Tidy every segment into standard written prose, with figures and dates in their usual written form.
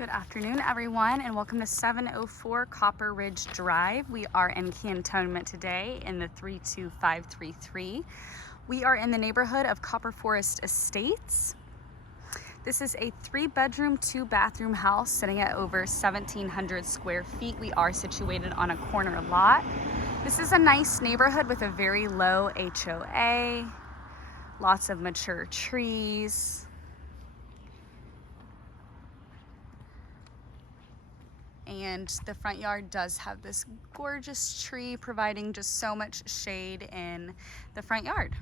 Good afternoon, everyone, and welcome to 704 Copper Ridge Drive. We are in Cantonment today in the 32533. We are in the neighborhood of Copper Forest Estates. This is a 3-bedroom, 2-bathroom house sitting at over 1,700 square feet. We are situated on a corner lot. This is a nice neighborhood with a very low HOA, lots of mature trees. And the front yard does have this gorgeous tree providing just so much shade in the front yard.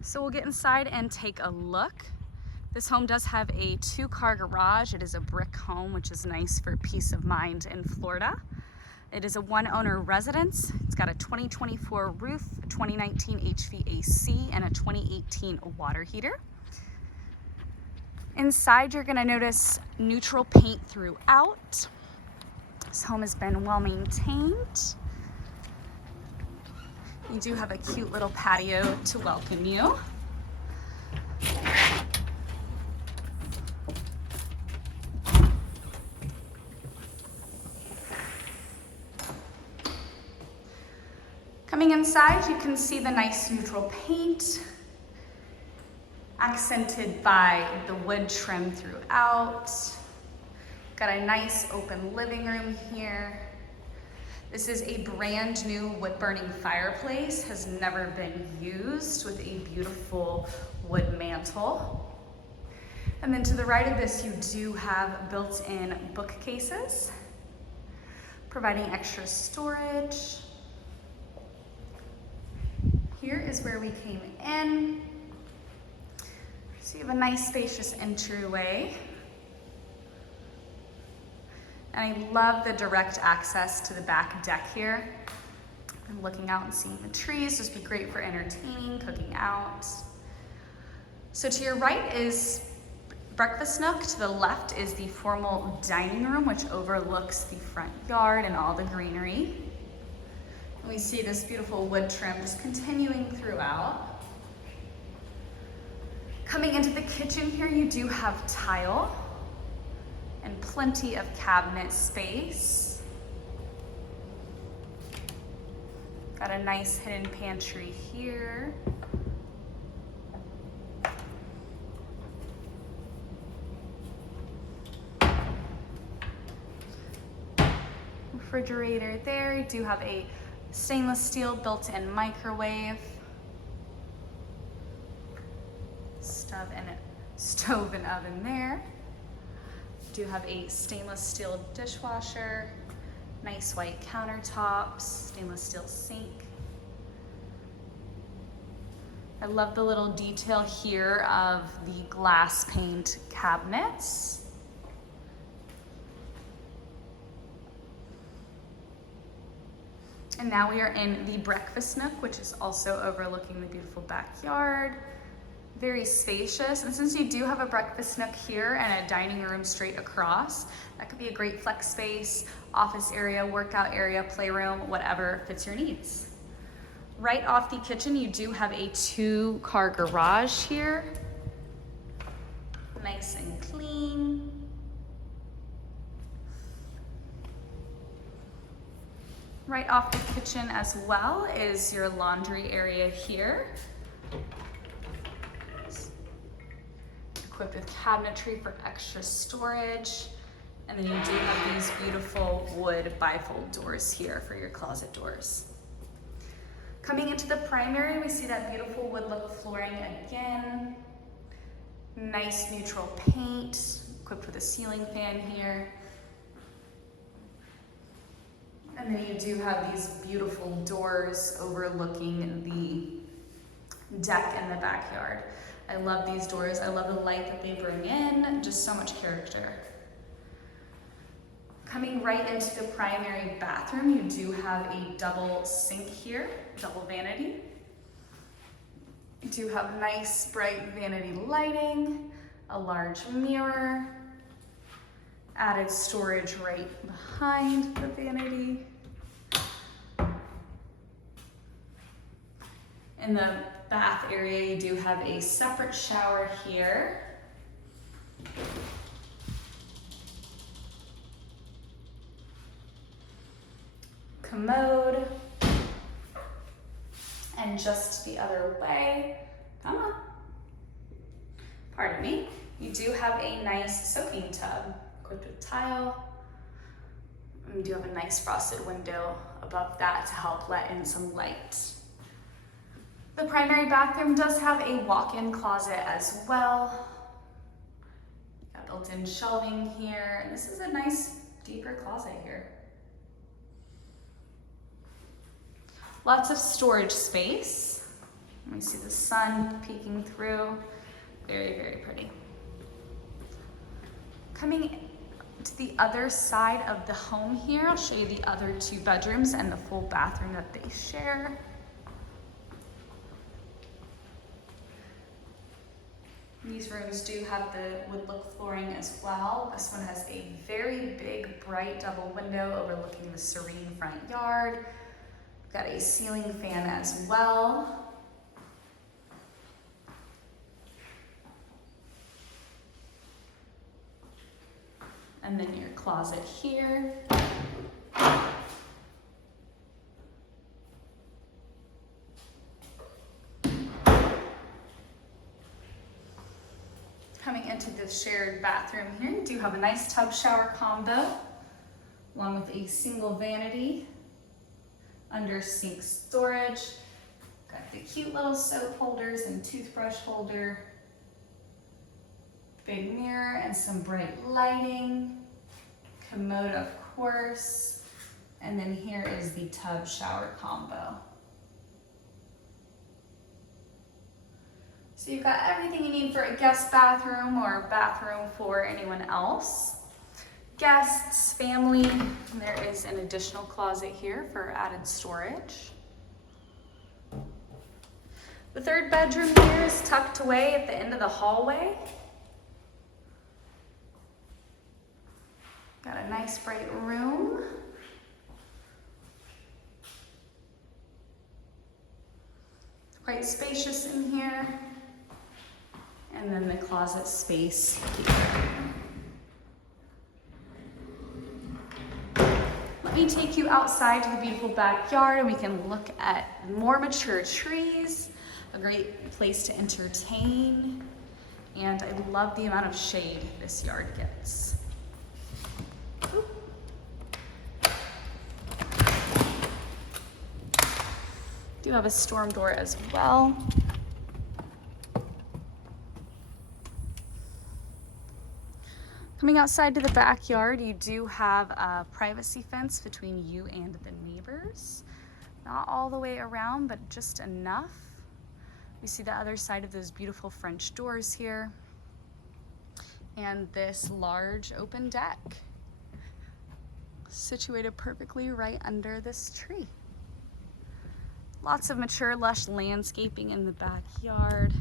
So we'll get inside and take a look. This home does have a 2-car garage. It is a brick home, which is nice for peace of mind in Florida. It is a 1-owner residence. It's got a 2024 roof, a 2019 HVAC, and a 2018 water heater. Inside, you're gonna notice neutral paint throughout. This home has been well maintained. You do have a cute little patio to welcome you. Coming inside, you can see the nice neutral paint, accented by the wood trim throughout. Got a nice open living room here. This is a brand new wood burning fireplace, has never been used, with a beautiful wood mantle. And then to the right of this, you do have built-in bookcases, providing extra storage. Here is where we came in. So you have a nice spacious entryway. And I love the direct access to the back deck here. I'm looking out and seeing the trees. This would be great for entertaining, cooking out. So to your right is breakfast nook. To the left is the formal dining room, which overlooks the front yard and all the greenery. And we see this beautiful wood trim just continuing throughout. Coming into the kitchen here, you do have tile and plenty of cabinet space. Got a nice hidden pantry here. Refrigerator there. You do have a stainless steel built-in microwave. Stove and oven there. Do have a stainless steel dishwasher, nice white countertops, stainless steel sink. I love the little detail here of the glass paned cabinets. And now we are in the breakfast nook, which is also overlooking the beautiful backyard. Very spacious, and since you do have a breakfast nook here and a dining room straight across, that could be a great flex space, office area, workout area, playroom, whatever fits your needs. Right off the kitchen, you do have a 2-car garage here. Nice and clean. Right off the kitchen as well is your laundry area here. Equipped with cabinetry for extra storage. And then you do have these beautiful wood bifold doors here for your closet doors. Coming into the primary, we see that beautiful wood look flooring again. Nice neutral paint, equipped with a ceiling fan here. And then you do have these beautiful doors overlooking the deck in the backyard. I love these doors. I love the light that they bring in, just so much character. Coming right into the primary bathroom, you do have a double sink here, double vanity. You do have nice bright vanity lighting, a large mirror, added storage right behind the vanity. In the bath area, you do have a separate shower here. commode. And just the other way, come on, pardon me, you do have a nice soaking tub equipped with tile. And we do have a nice frosted window above that to help let in some light. The primary bathroom does have a walk-in closet as well. Got built-in shelving here, and this is a nice deeper closet here. Lots of storage space. Let me see the sun peeking through. Very, very pretty. Coming to the other side of the home here, I'll show you the other 2 bedrooms and the full bathroom that they share. These rooms do have the wood look flooring as well. This one has a very big, bright double window overlooking the serene front yard. Got a ceiling fan as well. And then your closet here. Coming into the shared bathroom here, you do have a nice tub shower combo, along with a single vanity. Under sink storage, got the cute little soap holders and toothbrush holder, big mirror and some bright lighting, commode of course, and then here is the tub shower combo. So you've got everything you need for a guest bathroom or a bathroom for anyone else. Guests, family, and there is an additional closet here for added storage. The 3rd bedroom here is tucked away at the end of the hallway. Got a nice bright room. Quite spacious in here. And then the closet space here. Let me take you outside to the beautiful backyard and we can look at more mature trees, a great place to entertain, and I love the amount of shade this yard gets. Do have a storm door as well. Coming outside to the backyard, you do have a privacy fence between you and the neighbors. Not all the way around, but just enough. We see the other side of those beautiful French doors here. And this large open deck, situated perfectly right under this tree. Lots of mature, lush landscaping in the backyard.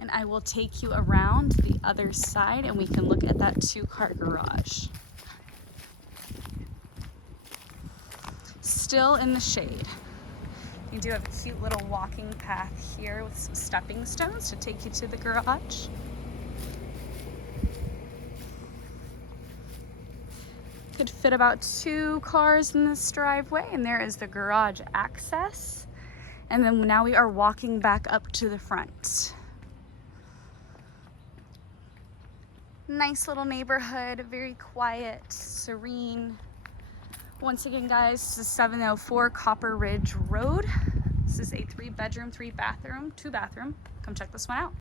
And I will take you around the other side and we can look at that 2-car garage. Still in the shade. You do have a cute little walking path here with some stepping stones to take you to the garage. Could fit about 2 cars in this driveway, and there is the garage access. And then now we are walking back up to the front. Nice little neighborhood, very quiet, serene. Once again, guys, this is 704 Copper Ridge Road. This is a 3-bedroom, 3-bathroom, 2-bathroom. Come check this one out.